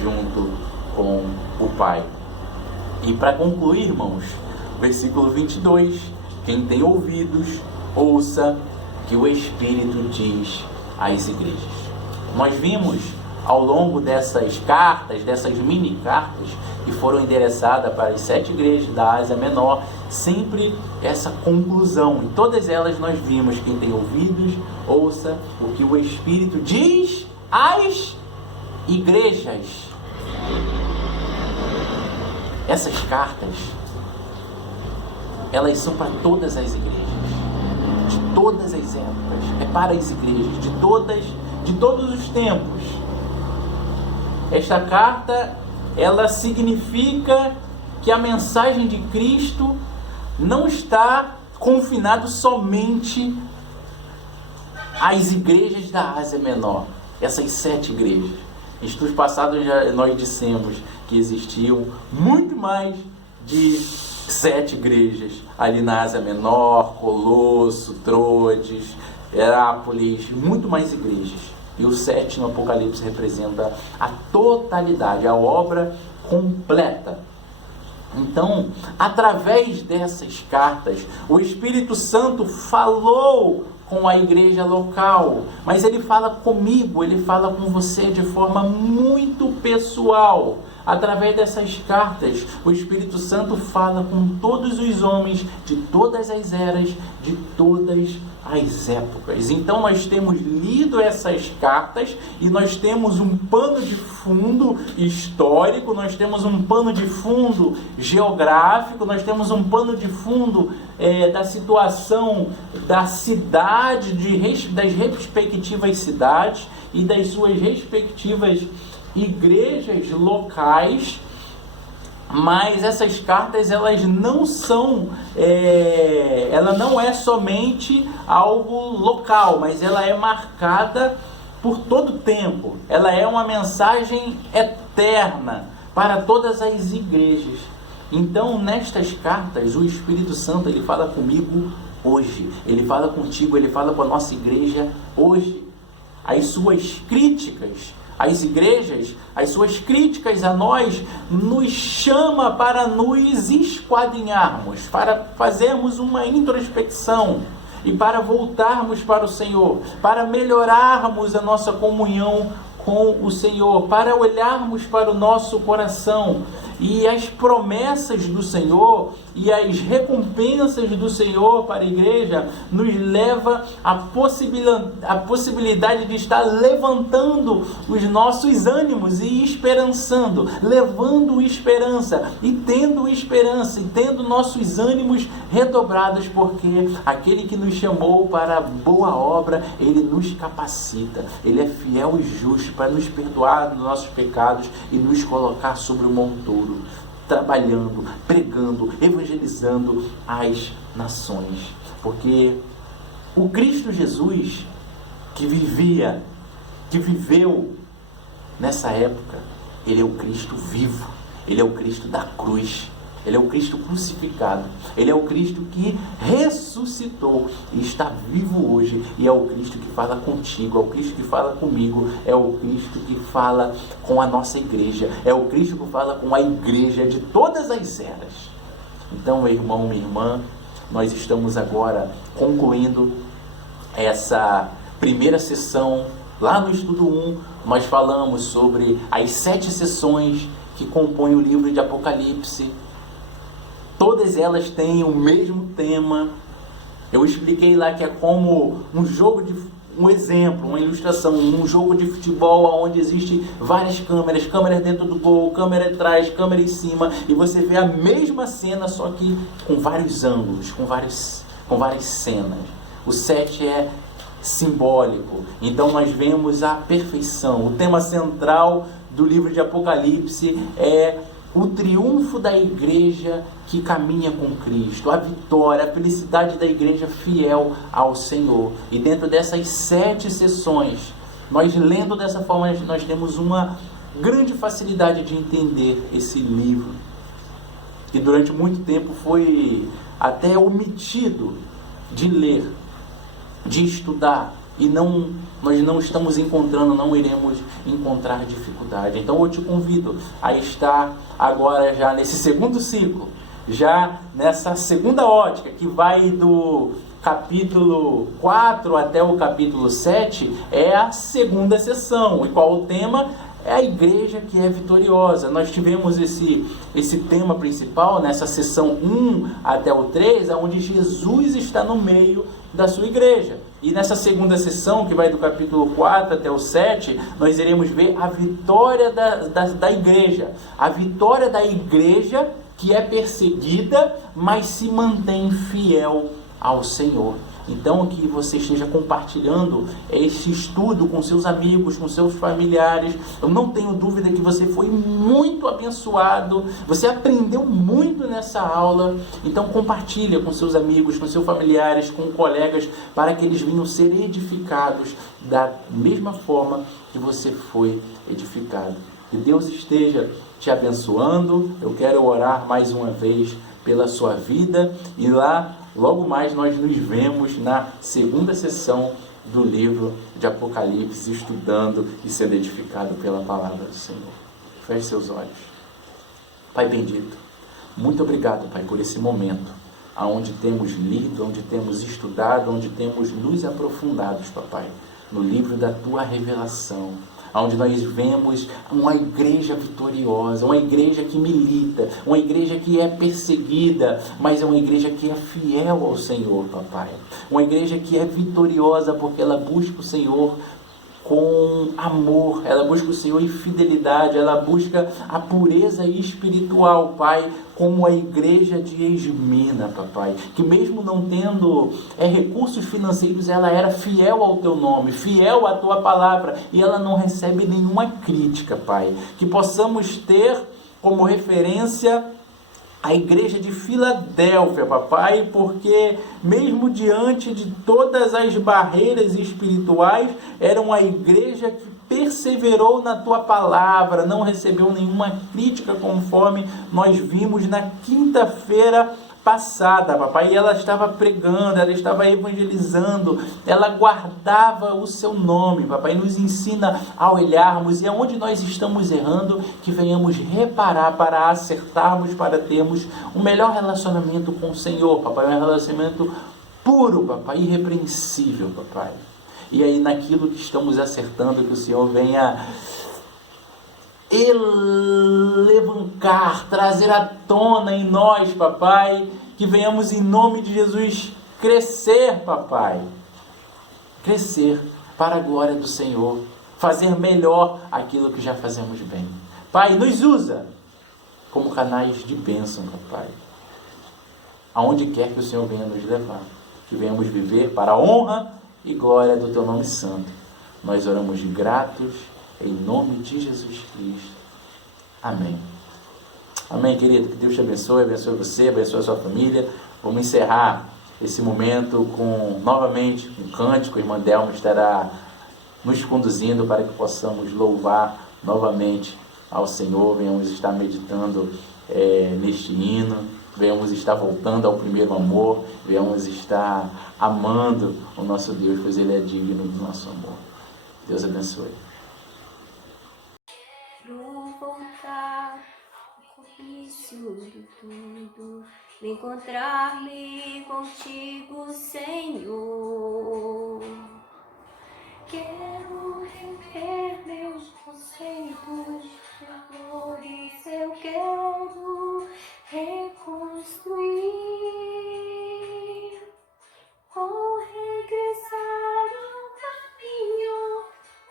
junto com o Pai. E para concluir, irmãos, versículo 22, quem tem ouvidos, ouça que o Espírito diz às igrejas. Nós vimos ao longo dessas cartas, dessas mini cartas, que foram endereçadas para as 7 igrejas da Ásia Menor, sempre essa conclusão. Em todas elas nós vimos: quem tem ouvidos, ouça o que o Espírito diz às igrejas. Essas cartas, elas são para todas as igrejas, de todas as épocas, é para as igrejas, de todos os tempos. Esta carta, ela significa que a mensagem de Cristo não está confinado somente às igrejas da Ásia Menor, essas 7 igrejas. Estudos passados nós dissemos que existiam muito mais de 7 igrejas ali na Ásia Menor, Colosso, Troades, Herápolis, muito mais igrejas. E o 7 no Apocalipse representa a totalidade, a obra completa. Então, através dessas cartas, o Espírito Santo falou com a igreja local, mas ele fala comigo, ele fala com você de forma muito pessoal. Através dessas cartas, o Espírito Santo fala com todos os homens de todas as eras, de todas as épocas. Então nós temos lido essas cartas e nós temos um pano de fundo histórico, nós temos um pano de fundo geográfico, nós temos um pano de fundo da situação da cidade, das respectivas cidades e das suas respectivas igrejas locais. Mas essas cartas, elas não são, ela não é somente algo local, mas ela é marcada por todo o tempo. Ela é uma mensagem eterna para todas as igrejas. Então, nestas cartas, o Espírito Santo, ele fala comigo hoje. Ele fala contigo, ele fala com a nossa igreja hoje. As suas críticas, as igrejas, as suas críticas a nós, nos chama para nos esquadrinharmos, para fazermos uma introspecção e para voltarmos para o Senhor, para melhorarmos a nossa comunhão com o Senhor, para olharmos para o nosso coração e as promessas do Senhor e as recompensas do Senhor para a igreja nos leva à possibilidade de estar levantando os nossos ânimos e esperançando, levando esperança e tendo nossos ânimos redobrados, porque aquele que nos chamou para a boa obra, ele nos capacita, ele é fiel e justo para nos perdoar dos nossos pecados e nos colocar sobre o montouro, trabalhando, pregando, evangelizando as nações. Porque o Cristo Jesus que viveu nessa época, ele é o Cristo vivo, ele é o Cristo da cruz, ele é o Cristo crucificado, ele é o Cristo que ressuscitou e está vivo hoje, e é o Cristo que fala contigo, é o Cristo que fala comigo, é o Cristo que fala com a nossa igreja, é o Cristo que fala com a igreja de todas as eras. Então, meu irmão, minha irmã, nós estamos agora concluindo essa primeira sessão. Lá no estudo 1, nós falamos sobre as 7 sessões que compõem o livro de Apocalipse. Todas elas têm o mesmo tema. Eu expliquei lá que é como um exemplo, uma ilustração, um jogo de futebol onde existe várias câmeras dentro do gol, câmera atrás, câmera em cima, e você vê a mesma cena, só que com vários ângulos, com várias cenas. O 7 é simbólico. Então nós vemos a perfeição. O tema central do livro de Apocalipse é o triunfo da igreja que caminha com Cristo, a vitória, a felicidade da igreja fiel ao Senhor. E dentro dessas 7 sessões, nós lendo dessa forma, nós temos uma grande facilidade de entender esse livro, que durante muito tempo foi até omitido de ler, de estudar, e nós não estamos encontrando, não iremos encontrar dificuldade. Então eu te convido a estar agora já nesse segundo ciclo, já nessa segunda ótica, que vai do capítulo 4 até o capítulo 7, é a segunda sessão. E qual o tema? É a igreja que é vitoriosa. Nós tivemos esse tema principal nessa sessão 1 até o 3, onde Jesus está no meio da sua igreja. E nessa segunda sessão, que vai do capítulo 4 até o 7, nós iremos ver a vitória da igreja. A vitória da igreja que é perseguida, mas se mantém fiel ao Senhor. Então, que você esteja compartilhando esse estudo com seus amigos, com seus familiares. Eu não tenho dúvida que você foi muito abençoado, você aprendeu muito nessa aula. Então, compartilha com seus amigos, com seus familiares, com colegas, para que eles venham ser edificados da mesma forma que você foi edificado. Que Deus esteja te abençoando. Eu quero orar mais uma vez pela sua vida, e lá logo mais nós nos vemos na segunda sessão do livro de Apocalipse, estudando e sendo edificado pela palavra do Senhor. Feche seus olhos. Pai bendito, muito obrigado, Pai, por esse momento, onde temos lido, onde temos estudado, onde temos nos aprofundados, Papai, no livro da Tua revelação, onde nós vemos uma igreja vitoriosa, uma igreja que milita, uma igreja que é perseguida, mas é uma igreja que é fiel ao Senhor, Papai. Uma igreja que é vitoriosa porque ela busca o Senhor com amor, ela busca o Senhor em fidelidade, ela busca a pureza espiritual, Pai, como a igreja de Esmina, Papai, que mesmo não tendo recursos financeiros, ela era fiel ao Teu nome, fiel à Tua palavra, e ela não recebe nenhuma crítica, Pai. Que possamos ter como referência a igreja de Filadélfia, Papai, porque mesmo diante de todas as barreiras espirituais, era uma igreja que perseverou na Tua palavra, não recebeu nenhuma crítica, conforme nós vimos na quinta-feira passada, papai, e ela estava pregando, ela estava evangelizando, ela guardava o seu nome, papai, nos ensina a olharmos e aonde nós estamos errando, que venhamos reparar para acertarmos, para termos um melhor relacionamento com o Senhor, papai, um relacionamento puro, papai, irrepreensível, papai. E aí naquilo que estamos acertando, que o Senhor venha elevancar, trazer à tona em nós, papai, que venhamos em nome de Jesus crescer, papai, crescer para a glória do Senhor, fazer melhor aquilo que já fazemos bem. Pai, nos usa como canais de bênção, papai, aonde quer que o Senhor venha nos levar, que venhamos viver para a honra e glória do Teu nome santo. Nós oramos de gratos, em nome de Jesus Cristo. Amém. Amém, querido. Que Deus te abençoe você, abençoe a sua família. Vamos encerrar esse momento com, novamente, um cântico. A irmã Delma estará nos conduzindo para que possamos louvar novamente ao Senhor. Venhamos estar meditando neste hino. Venhamos estar voltando ao primeiro amor. Venhamos estar amando o nosso Deus, pois Ele é digno do nosso amor. Deus abençoe. Quero voltar ao início de tudo, encontrar-me contigo, Senhor. Quero rever meus conceitos de amores, eu quero reconstruir ou regressar ao caminho,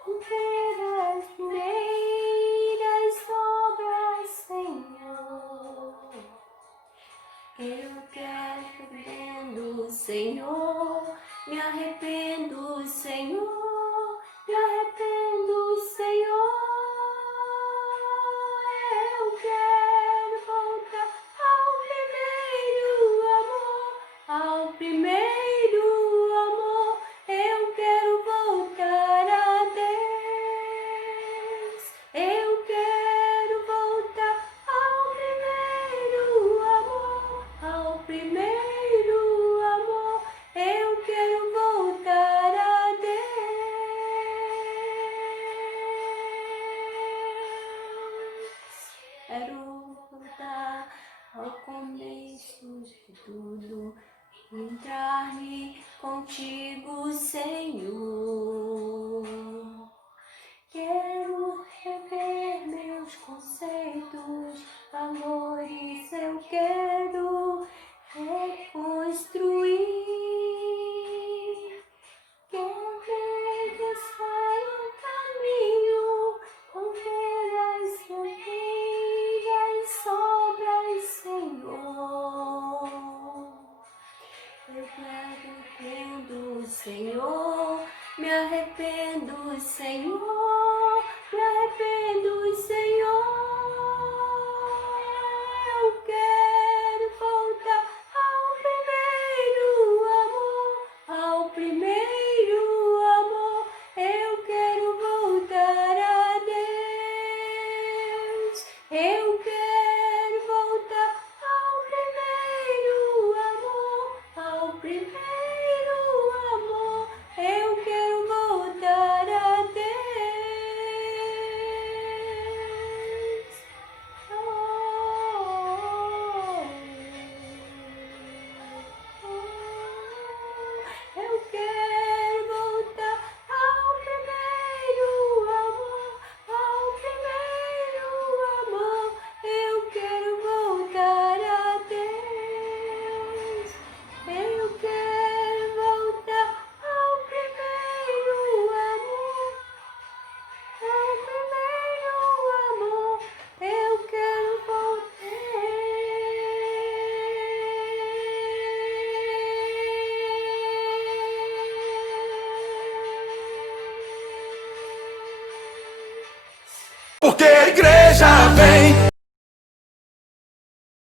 romper as primeiras obras, Senhor. Eu quero arrependo, Senhor, me arrependo, Senhor, me arrependo, Senhor. Eu quero voltar ao primeiro amor, eu quero voltar a Deus. Eu quero voltar ao primeiro amor, eu quero voltar a Deus. Quero voltar ao começo de tudo, entrar-me contigo, Senhor. Quero rever meus conceitos, valores, eu quero reconstruir. Quero regressar ao caminho, romper as antigas obras, Senhor. Eu me arrependo, Senhor, me arrependo, Senhor, me arrependo, Senhor. Eu quero voltar ao primeiro amor, eu quero voltar a Deus. Eu quero voltar ao primeiro amor, eu quero voltar a Deus. Eu quero voltar ao primeiro amor, eu quero voltar a Deus. Eu quero voltar ao primeiro amor, eu quero voltar. Porque a igreja